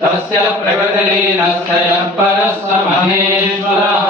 तस्य प्रकृतिलीनस्य यः परः स महेश्वरः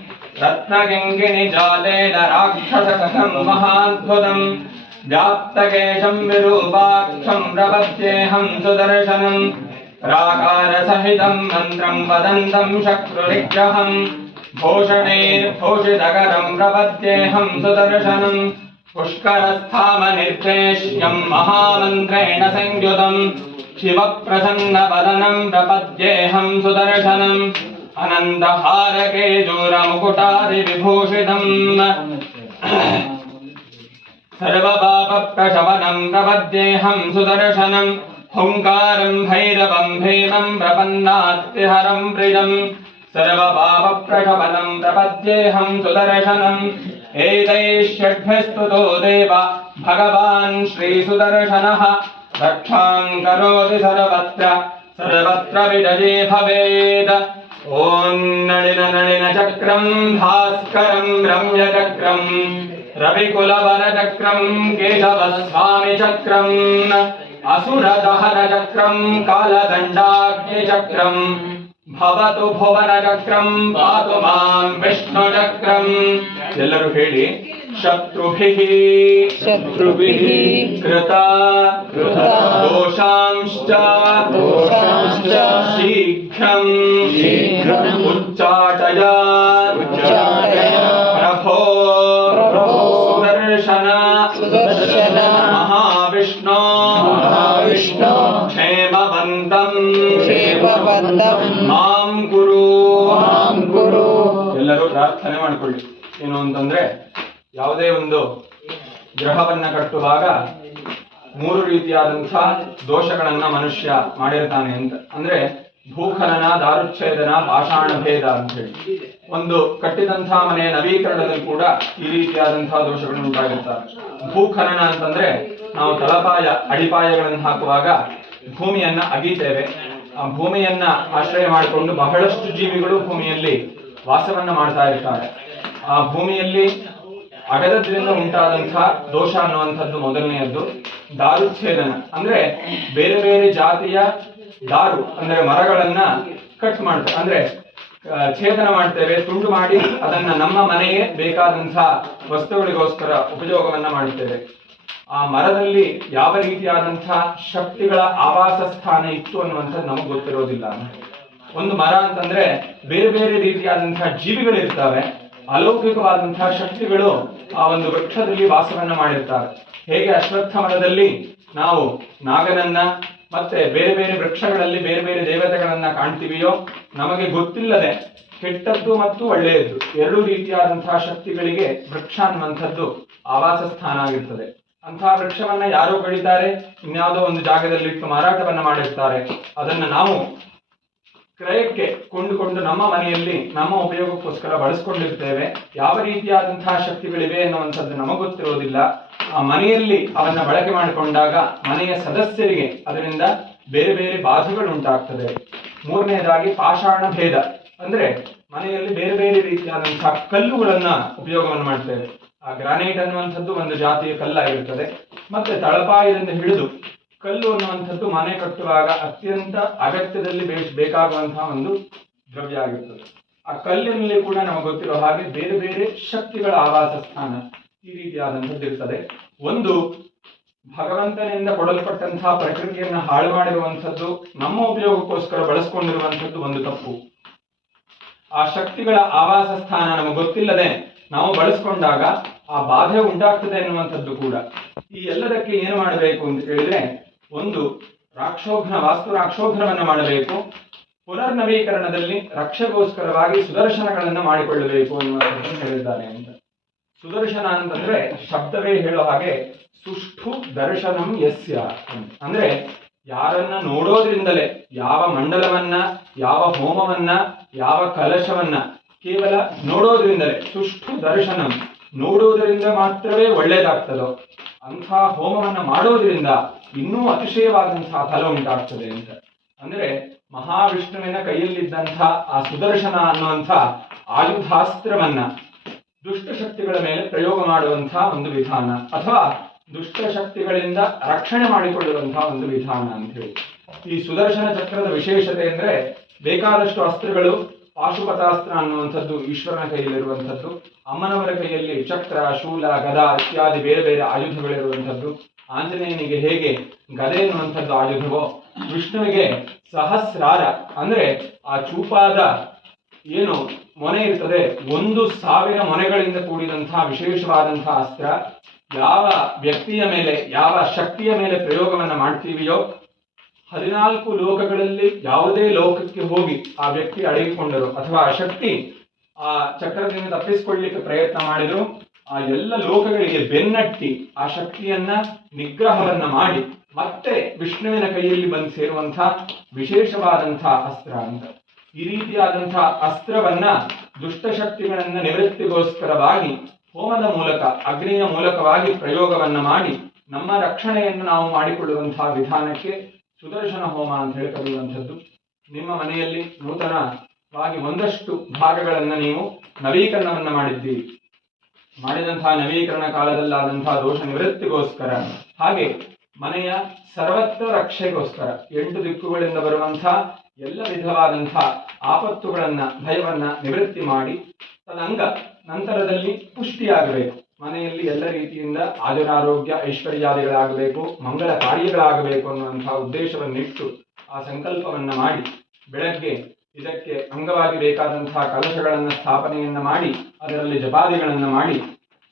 रत्नकिङ्गिणिजालेन राक्षसकथम् महाद्भुतम्। व्याप्तकेशम् विरूपाक्षम् सुदर्शनं सुदर्शनम्। प्राकारसहितम् मन्त्रम् वदन्तम् शक्रुनिग्रहम्। भूषणैर्भूषितकरम् रवत्येऽहम् सुदर्शनम्। पुष्करस्थामनिर्देश्यम् महामन्त्रेण संयुतम्। शिवप्रसन्नवदनम् प्रपद्येऽहम् सुदर्शनम्। अनन्दहारके जोरमुकुटादिविभूषितम् सर्वपापप्रशमनम् प्रपद्येऽहम् सुदर्शनम् हुङ्कारम् भैरवम् भीमम् प्रपन्नात्तिहरम् प्रियम्। सर्वपापप्रशमनम् प्रपद्येऽहम् सुदर्शनम् एतैष्यभ्यस्तुतो देव, भगवान् श्रीसुदर्शनः। रक्षां करोति सर्वत्र सर्वत्र विजये भवेत् ॐ नलिन नलिन चक्रं भास्करं रम्यचक्रम् रविकुलवरचक्रं केशवस्वामिचक्रम् असुरदहनचक्रं कालदण्डाग्निचक्रम् ಭವತು ಭುವನ ಚಕ್ರಂ ಪಾತು ಮಾಂ ವಿಷ್ಣು ಚಕ್ರಂ ಎಲ್ಲರೂ ಹೇಳಿ शत्रुभिः शत्रुभिः कृता कृता। दोषांश्च दोषांश्च। शीघ्रं शीघ्रम्। उच्चाटया। ಯಾವುದೇ ಒಂದು ಗ್ರಹವನ್ನ ಕಟ್ಟುವಾಗ ಮೂರು ರೀತಿಯಾದಂತಹ ದೋಷಗಳನ್ನ ಮನುಷ್ಯ ಮಾಡಿರ್ತಾನೆ ಅಂತ. ಅಂದ್ರೆ ಭೂಖಲನ ದಾರುಚ್ಛೇದನ ಪಾಷಾಣ ಭೇದ ಅಂತ ಹೇಳಿ. ಒಂದು ಕಟ್ಟಿದಂತಹ ಮನೆಯ ನವೀಕರಣದಲ್ಲಿ ಕೂಡ ಈ ರೀತಿಯಾದಂತಹ ದೋಷಗಳು ಉಂಟಾಗಿರ್ತಾರೆ ಭೂಖನನ ಅಂತಂದ್ರೆ ನಾವು ತಲಪಾಯ, ಅಡಿಪಾಯಗಳನ್ನು ಹಾಕುವಾಗ ಭೂಮಿಯನ್ನ ಅಗೀತೇವೆ. ಆ ಭೂಮಿಯನ್ನ ಆಶ್ರಯ ಮಾಡಿಕೊಂಡು ಬಹಳಷ್ಟು ಜೀವಿಗಳು ಭೂಮಿಯಲ್ಲಿ ವಾಸವನ್ನ ಮಾಡ್ತಾ ಇರ್ತಾರೆ. ಆ ಭೂಮಿಯಲ್ಲಿ ಅಗದದ್ರಿಂದ ಉಂಟಾದಂತಹ ದೋಷ ಅನ್ನುವಂಥದ್ದು ಮೊದಲನೆಯದ್ದು. ಛೇದನ. ಅಂದ್ರೆ ಬೇರೆ ಬೇರೆ ಜಾತಿಯ ದಾರು, ಅಂದ್ರೆ ಮರಗಳನ್ನ ಕಟ್ ಮಾಡ್ತೇವೆ ಅಂದ್ರೆ ಛೇದನ ಮಾಡ್ತೇವೆ, ತುಂಡು ಮಾಡಿ ಅದನ್ನ ನಮ್ಮ ಮನೆಗೆ ಬೇಕಾದಂತಹ ವಸ್ತುಗಳಿಗೋಸ್ಕರ ಉಪಯೋಗವನ್ನ ಮಾಡ್ತೇವೆ ಆ ಮರದಲ್ಲಿ ಯಾವ ರೀತಿಯಾದಂತಹ ಶಕ್ತಿಗಳ ಆವಾಸ ಸ್ಥಾನ ಇತ್ತು ಅನ್ನುವಂಥದ್ದು ನಮಗೆ ಗೊತ್ತಿರೋದಿಲ್ಲ. ಒಂದು ಮರ ಅಂತಂದ್ರೆ ಬೇರೆ ಬೇರೆ ರೀತಿಯಾದಂತಹ ಜೀವಿಗಳು ಇರ್ತವೆ ಅಲೌಕಿಕವಾದಂತಹ ಶಕ್ತಿಗಳು ಆ ಒಂದು ವೃಕ್ಷದಲ್ಲಿ ವಾಸವನ್ನ ಮಾಡಿರ್ತಾರೆ ಹೇಗೆ ಅಶ್ವತ್ಥ ಮರದಲ್ಲಿ ನಾವು ನಾಗನನ್ನ ಮತ್ತೆ ಬೇರೆ ಬೇರೆ ವೃಕ್ಷಗಳಲ್ಲಿ ಬೇರೆ ಬೇರೆ ದೇವತೆಗಳನ್ನ ಕಾಣ್ತೀವಿಯೋ ನಮಗೆ ಗೊತ್ತಿಲ್ಲದೆ ಕೆಟ್ಟದ್ದು ಮತ್ತು ಒಳ್ಳೆಯದ್ದು. ಎರಡು ರೀತಿಯಾದಂತಹ ಶಕ್ತಿಗಳಿಗೆ ವೃಕ್ಷ ಅನ್ನುವಂಥದ್ದು ಆವಾಸ ಸ್ಥಾನ ಆಗಿರ್ತದೆ. ಅಂತಹ ವೃಕ್ಷವನ್ನ ಯಾರೋ ಬೆಳಿತಾರೆ, ಇನ್ಯಾವುದೋ ಒಂದು ಜಾಗದಲ್ಲಿ ಇಟ್ಟು ಮಾರಾಟವನ್ನ ಮಾಡಿರ್ತಾರೆ. ಅದನ್ನ ನಾವು ಕ್ರಯಕ್ಕೆ ಕೊಂಡುಕೊಂಡು ನಮ್ಮ ಮನೆಯಲ್ಲಿ ನಮ್ಮ ಉಪಯೋಗಕ್ಕೋಸ್ಕರ ಬಳಸ್ಕೊಂಡಿರ್ತೇವೆ. ಯಾವ ರೀತಿಯಾದಂತಹ ಶಕ್ತಿಗಳಿವೆ ಎನ್ನುವಂಥದ್ದು ನಮಗೆ ಗೊತ್ತಿರುವುದಿಲ್ಲ ಆ ಮನೆಯಲ್ಲಿ ಅವನ್ನ ಬಳಕೆ ಮಾಡಿಕೊಂಡಾಗ ಮನೆಯ ಸದಸ್ಯರಿಗೆ ಅದರಿಂದ ಬೇರೆ ಬೇರೆ ಬಾಧೆಗಳು ಉಂಟಾಗ್ತದೆ. ಮೂರನೆಯದಾಗಿ ಪಾಷಾಣ ಭೇದ. ಅಂದ್ರೆ ಮನೆಯಲ್ಲಿ ಬೇರೆ ಬೇರೆ ರೀತಿಯಾದಂತಹ ಕಲ್ಲುಗಳನ್ನ ಉಪಯೋಗವನ್ನು ಮಾಡ್ತೇವೆ. ಆ ಗ್ರಾನೈಟ್ ಅನ್ನುವಂಥದ್ದು ಒಂದು ಜಾತಿಯ ಕಲ್ಲಾಗಿರುತ್ತದೆ ಮತ್ತೆ ತಳಪಾಯದಿಂದ ಹಿಡಿದು ಕಲ್ಲು ಅನ್ನುವಂಥದ್ದು ಮನೆ ಕಟ್ಟುವಾಗ ಅತ್ಯಂತ ಅಗತ್ಯದಲ್ಲಿ ಬೇಕಾಗುವಂತಹ ಒಂದು ದ್ರವ್ಯ ಆಗಿರ್ತದೆ. ಆ ಕಲ್ಲಿನಲ್ಲಿ ಕೂಡ ನಮಗೆ ಗೊತ್ತಿರೋ ಹಾಗೆ ಬೇರೆ ಬೇರೆ ಶಕ್ತಿಗಳ ಆವಾಸ ಸ್ಥಾನ ಈ ರೀತಿಯಾದಂಥದ್ದು ಇರ್ತದೆ. ಒಂದು, ಭಗವಂತನಿಂದ ಕೊಡಲ್ಪಟ್ಟಂತಹ ಪ್ರಕೃತಿಯನ್ನು ಹಾಳು ಮಾಡಿರುವಂಥದ್ದು, ನಮ್ಮ ಉಪಯೋಗಕ್ಕೋಸ್ಕರ ಬಳಸ್ಕೊಂಡಿರುವಂಥದ್ದು ಒಂದು ತಪ್ಪು. ಆ ಶಕ್ತಿಗಳ ಆವಾಸ ಸ್ಥಾನ ನಮಗೆ ಗೊತ್ತಿಲ್ಲದೆ ನಾವು ಬಳಸ್ಕೊಂಡಾಗ ಆ ಬಾಧೆ ಉಂಟಾಗ್ತದೆ ಎನ್ನುವಂಥದ್ದು ಕೂಡ. ಈ ಎಲ್ಲದಕ್ಕೆ ಏನು ಮಾಡಬೇಕು ಅಂತ ಕೇಳಿದ್ರೆ ಒಂದು ರಾಕ್ಷೋಘ್ನ, ವಾಸ್ತು ರಾಕ್ಷೋಘ್ನವನ್ನು ಮಾಡಬೇಕು. ಪುನರ್ನವೀಕರಣದಲ್ಲಿ ರಕ್ಷೆಗೋಸ್ಕರವಾಗಿ ಸುದರ್ಶನಗಳನ್ನು ಮಾಡಿಕೊಳ್ಳಬೇಕು ಅನ್ನುವಂಥದ್ದನ್ನು ಹೇಳಿದ್ದಾನೆ ಅಂತ. ಸುದರ್ಶನ ಅಂತಂದ್ರೆ ಶಬ್ದವೇ ಹೇಳೋ ಹಾಗೆ ಸುಷ್ಠು ದರ್ಶನಂ ಯಸ್ಯ ಅಂದ್ರೆ ಯಾರನ್ನ ನೋಡೋದ್ರಿಂದಲೇ ಯಾವ ಮಂಡಲವನ್ನ, ಯಾವ ಹೋಮವನ್ನ, ಯಾವ ಕಲಶವನ್ನ ಕೇವಲ ನೋಡೋದ್ರಿಂದಲೇ ಸುಷ್ಠು ದರ್ಶನಂ ನೋಡುವುದರಿಂದ ಮಾತ್ರವೇ ಒಳ್ಳೇದಾಗ್ತದೋ ಅಂಥ ಹೋಮವನ್ನು ಮಾಡೋದ್ರಿಂದ ಇನ್ನೂ ಅತಿಶಯವಾದಂತಹ ಫಲ ಉಂಟಾಗ್ತದೆ ಅಂತ. ಅಂದ್ರೆ ಮಹಾವಿಷ್ಣುವಿನ ಕೈಯಲ್ಲಿದ್ದಂಥ ಆ ಸುದರ್ಶನ ಅನ್ನುವಂಥ ಆಯುಧಾಸ್ತ್ರವನ್ನ ದುಷ್ಟಶಕ್ತಿಗಳ ಮೇಲೆ ಪ್ರಯೋಗ ಮಾಡುವಂಥ ಒಂದು ವಿಧಾನ, ಅಥವಾ ದುಷ್ಟಶಕ್ತಿಗಳಿಂದ ರಕ್ಷಣೆ ಮಾಡಿಕೊಳ್ಳುವಂತಹ ಒಂದು ವಿಧಾನ ಅಂತ ಹೇಳಿ. ಈ ಸುದರ್ಶನ ಚಕ್ರದ ವಿಶೇಷತೆ ಅಂದ್ರೆ ಬೇಕಾದಷ್ಟು ಅಸ್ತ್ರಗಳು ಪಾಶುಪತಾಸ್ತ್ರ ಅನ್ನುವಂಥದ್ದು, ಈಶ್ವರನ ಕೈಯಲ್ಲಿರುವಂಥದ್ದು, ಅಮ್ಮನವರ ಕೈಯಲ್ಲಿ ಚಕ್ರ ಶೂಲ, ಗದ ಇತ್ಯಾದಿ ಬೇರೆ ಬೇರೆ ಆಯುಧಗಳಿರುವಂಥದ್ದು, ಆಂಜನೇಯನಿಗೆ ಹೇಗೆ ಗದೆ ಎನ್ನುವಂಥದ್ದು ಆಯುಧವೋ, ವಿಷ್ಣುವಿಗೆ ಸಹಸ್ರಾರ, ಅಂದ್ರೆ ಆ ಚೂಪಾದ ಏನು ಮೊನೆ ಇರ್ತದೆ, ಒಂದು ಸಾವಿರ ಮೊನೆಗಳಿಂದ ಕೂಡಿದಂತಹ ವಿಶೇಷವಾದಂತಹ ಅಸ್ತ್ರ, ಯಾವ ವ್ಯಕ್ತಿಯ ಮೇಲೆ, ಯಾವ ಶಕ್ತಿಯ ಮೇಲೆ ಪ್ರಯೋಗವನ್ನು ಮಾಡ್ತೀವಿಯೋ ಹದಿನಾಲ್ಕು ಲೋಕಗಳಲ್ಲಿ ಯಾವುದೇ ಲೋಕಕ್ಕೆ ಹೋಗಿ ಆ ವ್ಯಕ್ತಿ ಅಡಗಿಕೊಂಡರು ಅಥವಾ ಆ ಶಕ್ತಿ ಆ ಚಕ್ರದಿಂದ ತಪ್ಪಿಸಿಕೊಳ್ಳಿಕ್ಕೆ ಪ್ರಯತ್ನ ಮಾಡಿದ್ರು, ಆ ಎಲ್ಲ ಲೋಕಗಳಿಗೆ ಬೆನ್ನಟ್ಟಿ ಆ ಶಕ್ತಿಯನ್ನ, ನಿಗ್ರಹವನ್ನ ಮಾಡಿ ಮತ್ತೆ ವಿಷ್ಣುವಿನ ಕೈಯಲ್ಲಿ ಬಂದು ಸೇರುವಂತಹ ವಿಶೇಷವಾದಂತಹ ಅಸ್ತ್ರ ಅಂತ. ಈ ರೀತಿಯಾದಂತಹ ಅಸ್ತ್ರವನ್ನ ದುಷ್ಟಶಕ್ತಿಗಳನ್ನ ನಿವೃತ್ತಿಗೋಸ್ಕರವಾಗಿ ಹೋಮದ ಮೂಲಕ, ಅಗ್ನಿಯ ಮೂಲಕವಾಗಿ ಪ್ರಯೋಗವನ್ನ ಮಾಡಿ ನಮ್ಮ ರಕ್ಷಣೆಯನ್ನು ನಾವು ಮಾಡಿಕೊಳ್ಳುವಂತಹ ವಿಧಾನಕ್ಕೆ ಸುದರ್ಶನ ಹೋಮ ಅಂತ ಹೇಳಿ ನಿಮ್ಮ ಮನೆಯಲ್ಲಿ ನೂತನವಾಗಿ ಒಂದಷ್ಟು ಭಾಗಗಳನ್ನು ನೀವು ನವೀಕರಣವನ್ನು ಮಾಡಿದ್ದೀರಿ. ಮಾಡಿದಂತಹ ನವೀಕರಣ ಕಾಲದಲ್ಲಾದಂತಹ ದೋಷ ನಿವೃತ್ತಿಗೋಸ್ಕರ. ಹಾಗೆ ಮನೆಯ ಸರ್ವತ್ರ ರಕ್ಷೆಗೋಸ್ಕರ, ಎಂಟು ದಿಕ್ಕುಗಳಿಂದ ಬರುವಂತಹ ಎಲ್ಲ ವಿಧವಾದಂತಹ ಆಪತ್ತುಗಳನ್ನ, ಭಯವನ್ನ ನಿವೃತ್ತಿ ಮಾಡಿ ತದಂಗ ನಂತರದಲ್ಲಿ ಪುಷ್ಟಿಯಾಗಬೇಕು. ಮನೆಯಲ್ಲಿ ಎಲ್ಲ ರೀತಿಯಿಂದ ಆರೋಗ್ಯ, ಐಶ್ವರ್ಯಾದಿಗಳಾಗಬೇಕು, ಮಂಗಳ ಕಾರ್ಯಗಳಾಗಬೇಕು ಅನ್ನುವಂತಹ ಉದ್ದೇಶವನ್ನಿಟ್ಟು ಆ ಸಂಕಲ್ಪವನ್ನು ಮಾಡಿ, ಬೆಳಗ್ಗೆ ಇದಕ್ಕೆ ಅಂಗವಾಗಿ ಬೇಕಾದಂತಹ ಕಲಶಗಳನ್ನು ಸ್ಥಾಪನೆಯನ್ನ ಮಾಡಿ, ಅದರಲ್ಲಿ ಜಪಾದಿಗಳನ್ನ ಮಾಡಿ,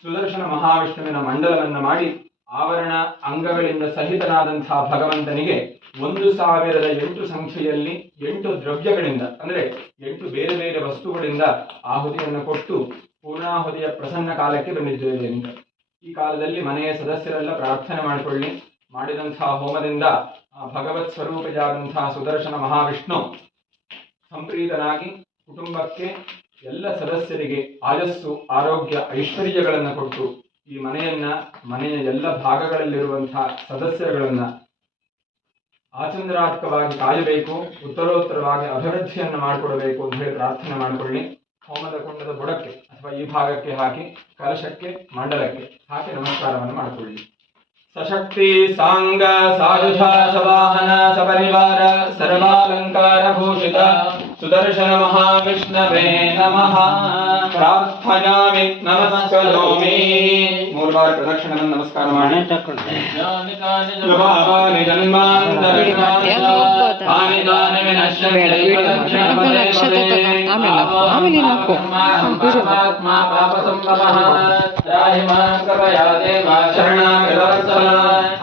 ಸುದರ್ಶನ ಮಹಾವಿಷ್ಣುವಿನ ಮಂಡಲವನ್ನು ಮಾಡಿ, ಆವರಣ ಅಂಗಗಳಿಂದ ಸಹಿತನಾದಂತಹ ಭಗವಂತನಿಗೆ ಒಂದು ಸಾವಿರದ ಎಂಟು ಸಂಖ್ಯೆಯಲ್ಲಿ ಎಂಟು ದ್ರವ್ಯಗಳಿಂದ, ಅಂದರೆ ಎಂಟು ಬೇರೆ ಬೇರೆ ವಸ್ತುಗಳಿಂದ ಆಹುತಿಯನ್ನು ಕೊಟ್ಟು ಪೂರ್ಣಾಹುತಿಯ ಪ್ರಸನ್ನ ಕಾಲಕ್ಕೆ ಬಂದಿದ್ದೇವೆ ಈ ಕಾಲದಲ್ಲಿ ಮನೆಯ ಸದಸ್ಯರೆಲ್ಲ ಪ್ರಾರ್ಥನೆ ಮಾಡಿಕೊಳ್ಳಿ. ಮಾಡಿದಂತಹ ಹೋಮದಿಂದ ಆ ಭಗವತ್ ಸ್ವರೂಪಿಯಾದಂತಹ ಸುದರ್ಶನ ಮಹಾವಿಷ್ಣು ಸಂಪ್ರೀತನಾಗಿ ಕುಟುಂಬಕ್ಕೆ ಎಲ್ಲ ಸದಸ್ಯರಿಗೆ ಆಯಸ್ಸು, ಆರೋಗ್ಯ, ಐಶ್ವರ್ಯಗಳನ್ನು ಕೊಟ್ಟು ಈ ಮನೆಯನ್ನ, ಮನೆಯ ಎಲ್ಲ ಭಾಗಗಳಲ್ಲಿರುವಂತಹ ಸದಸ್ಯರುಗಳನ್ನ ಆಚಂದ್ರಾತ್ಮಕವಾಗಿ ಕಾಯಬೇಕು, ಉತ್ತರೋತ್ತರವಾಗಿ ಅಭಿವೃದ್ಧಿಯನ್ನು ಮಾಡಿಕೊಡಬೇಕು ಅಂತ ಹೇಳಿ ಪ್ರಾರ್ಥನೆ ಮಾಡಿಕೊಳ್ಳಿ. ಹೋಮದ ಕುಂಡದ ಬುಡಕ್ಕೆ ಅಥವಾ ಈ ಭಾಗಕ್ಕೆ ಹಾಕಿ ಕಲಶಕ್ಕೆ, ಮಂಡಲಕ್ಕೆ ಹಾಕಿ ನಮಸ್ಕಾರವನ್ನು ಮಾಡಿಕೊಳ್ಳಿ. ಸಶಕ್ತಿ, ಸಾಂಗ ಸಾಧುಷ ಸವಾಹನ, ಸಪರಿವಾರ, ಸರ್ವಾಲಂಕಾರ ಭೂಷಿತ, ಸುದರ್ಶನ ಮಹಾವಿಷ್ಣವೇ ನಮಃ. ಪ್ರಾರ್ಥಯಾಮಿ ನಮಸ್ಕರೋಮಿ ಮೂರು ಬಾರಿ ಪ್ರದಕ್ಷಿಣವನ್ನು ನಮಸ್ಕಾರ ಮಾಡಿ ಸ್ವಭಾವಾನಿ ಜನ್ಮಾಂತರಾಣಿ ತಾನಿ ತಾನಿ ವಿನಶ್ಯಂತಿ ಪ್ರದಕ್ಷಿಣಪದೇ ಅಕ್ಷತೆ ಪದೇ. ತಗೋ, ಆಮೇಲೆ ಹಾಕು, ಆಮೇಲೆ ಹಾಕು. ಪಾಪಂ ಪಾಪಾತ್ಮ ಪಾಪಸಂಭವಃ ತ್ರಾಹಿ ಮಾಂ ಕೃಪಯಾ ದೇವ ಶರಣಾಗತವತ್ಸಲ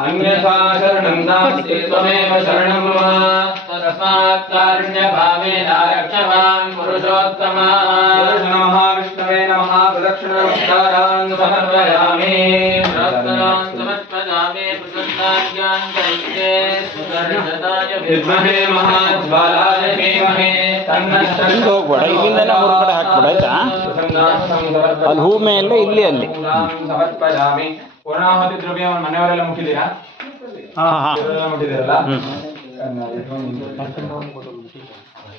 ಅನ್ಯಥಾ ಶರಣಂ ನಾಸ್ತಿ ತ್ವಮೇವ ಶರಣಂ ಮಮ ತಸ್ಮಾತ್ ಕಾರುಣ್ಯಭಾವೇನ ರಕ್ಷ ಮಾಂ ಪುರುಷೋತ್ತಮ ಮಹಾವಿಷ್ಣವೇ ನಮಃ ಪ್ರದಕ್ಷಿಣ ನಮಸ್ಕಾರಾನ್ ಸಮರ್ಪಯಾಮಿ ಪ್ರಾರ್ಥನಾನ್ ಸಮರ್ಪಯಾಮಿ ಪ್ರಸನ್ನಾಜ್ಞಾನ್ ಕರಿಷ್ಯೆ ಸುದರ್ಶನಾಯ ವಿದ್ಮಹೇ ಮಹಾಜ್ವಾಲಾಯ ಧೀಮಹಿ ತನ್ನಃ ಹಿಂದೆ ಹೋಗ್ಬೇಡ, ಇಲ್ಲಿಂದನೇ ಹೊರಗಡೆ ಹಾಕ್ಬಿಡು, ಆಯ್ತಾ? ಅಲ್ಲಿ ಹೂ ಮೇಲೆ ಇಲ್ಲಿ ಅಲ್ಲಿ. ಪೂರ್ಣಾಹುತಿ ದ್ರವ್ಯ ಮನೆಯವರೆಲ್ಲ ಹಾ ಹಾ. ಇವರೆಲ್ಲ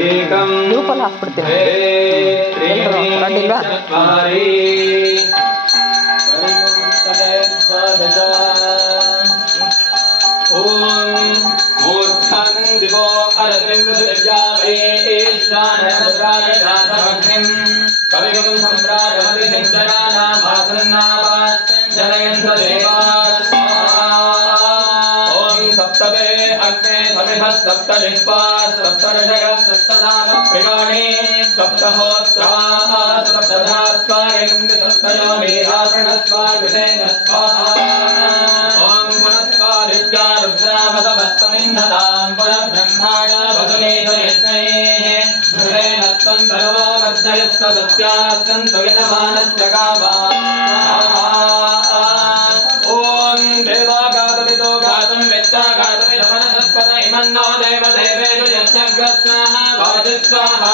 ಏಕಂ ಗ್ರೂಪಲ್ಲಿ ಹಾಕ್ಬಿಡ್ತೀನಿ. ದ್ವೇ, ತ್ರೀಣಿ, ಹೊರಟಿಲ್ವಾ? ಚತ್ವಾರಿ. ಓಂ ಮೂರ್ಧಾನಂದಿವೋ ಅರವಿಂದ್ರಜಾವೇಶ್ವಾನರಾಜಾತಮಗ್ನಿಂ ಕವಿಗಂ ಸಂಭ್ರಾಜಮತಿನಿಂಜನಾನಾಭಾಸನ್ನಾಭಾಸಂಜನಯಂತ ದೇವಾಸ್ ಓಂ ಸಪ್ತವೇ सप्तहोत्राः सप्तधा स्वायन्द्रसप्तयो मेधासणस्वा गृहेण स्वाहा ॐ पुनस्वादित्या रुद्रावतवस्तमिन्धतां पुनर्ब्रह्माण भगमेव यज्ञेः गृहेण त्वं भगवा वर्धयस्व सत्यासन्तु यतमानश्च कामा ॐ देवाघातमितो घातं वेत्ताघातमिदमनसत्पत इमन्नो देवदेवेषु यज्ञग्रस्नाः भवति स्वाहा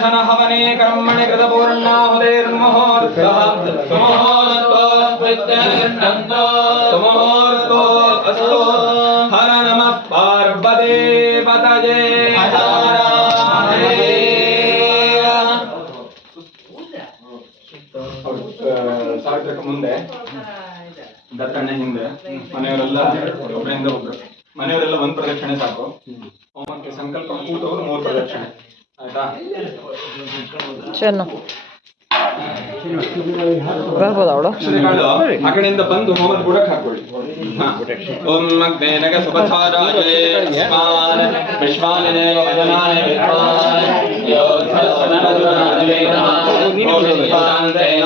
महासुदर्शन हवने कर्मणि कृतपूर्णाहुतेर्मुहूर्तः सुमुहूर्तोऽस्मित्यन्तो सुमुहूर्तो अस्तु हर नमः पार्वते पतये हर ಸಾವಿತ್ರಕ್ಕೆ ಮುಂದೆ ದತ್ತಣ್ಣ ಹಿಂದೆ ಮನೆಯವರೆಲ್ಲ ಒಬ್ಬರಿಂದ ಒಬ್ರು ಮನೆಯವರೆಲ್ಲ ಒಂದ್ ಪ್ರದಕ್ಷಿಣೆ ಸಾಕು ಚೆನ್ನು ಬರ್ಬೋದಾ ಅವಳು? ಅಕ್ಷತೆಗಳು ಆ ಕಡೆಯಿಂದ ಬಂದು ಹೋಮದ ಬುಡಕ್ ಹಾಕೊಳ್ಳಿ. ಓಂ ವದನಾಯ ವಿದ್ವಾನ್ ಶಾಂತೇನ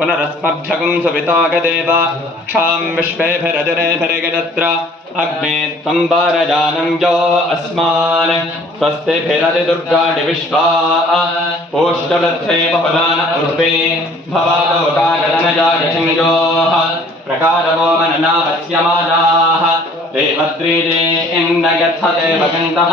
पुनरस्मभ्यगुं सुवितागदेव। क्षां विश्वेभिरजरेभिरगदत्र अग्ने त्वं वारजानं यो अस्मान्। स्वस्तिभिरति विश्वा ओष्टलब्धे बहुदान उर्वे। भवालोकागदनजायशङ्योः प्रकारवो मननावस्यमानाः देवत्रीजे इन्न यथदेवगन्तः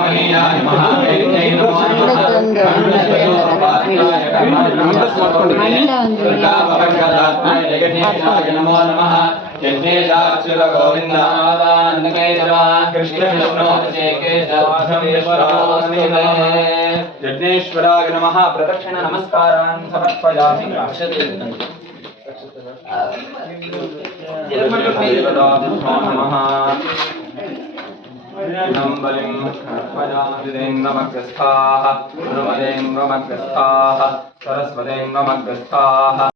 నమో నమ యజ్ఞేశాక్షర గోవిందావాన్నికేశవా కృష్ణ విష్ణోచే కేశవాసం విశ్వరామస్మితే యజ్ఞేశ్వరాయ నమ ప్రదక్షిణ నమస్కారాన్ సమర్పయామి రక్షతే నమః नम्बलिं पजानुदिदें नमग्रस्ताः हनुमदें नमग्रस्ताः सरस्वतीं नमग्रस्ताः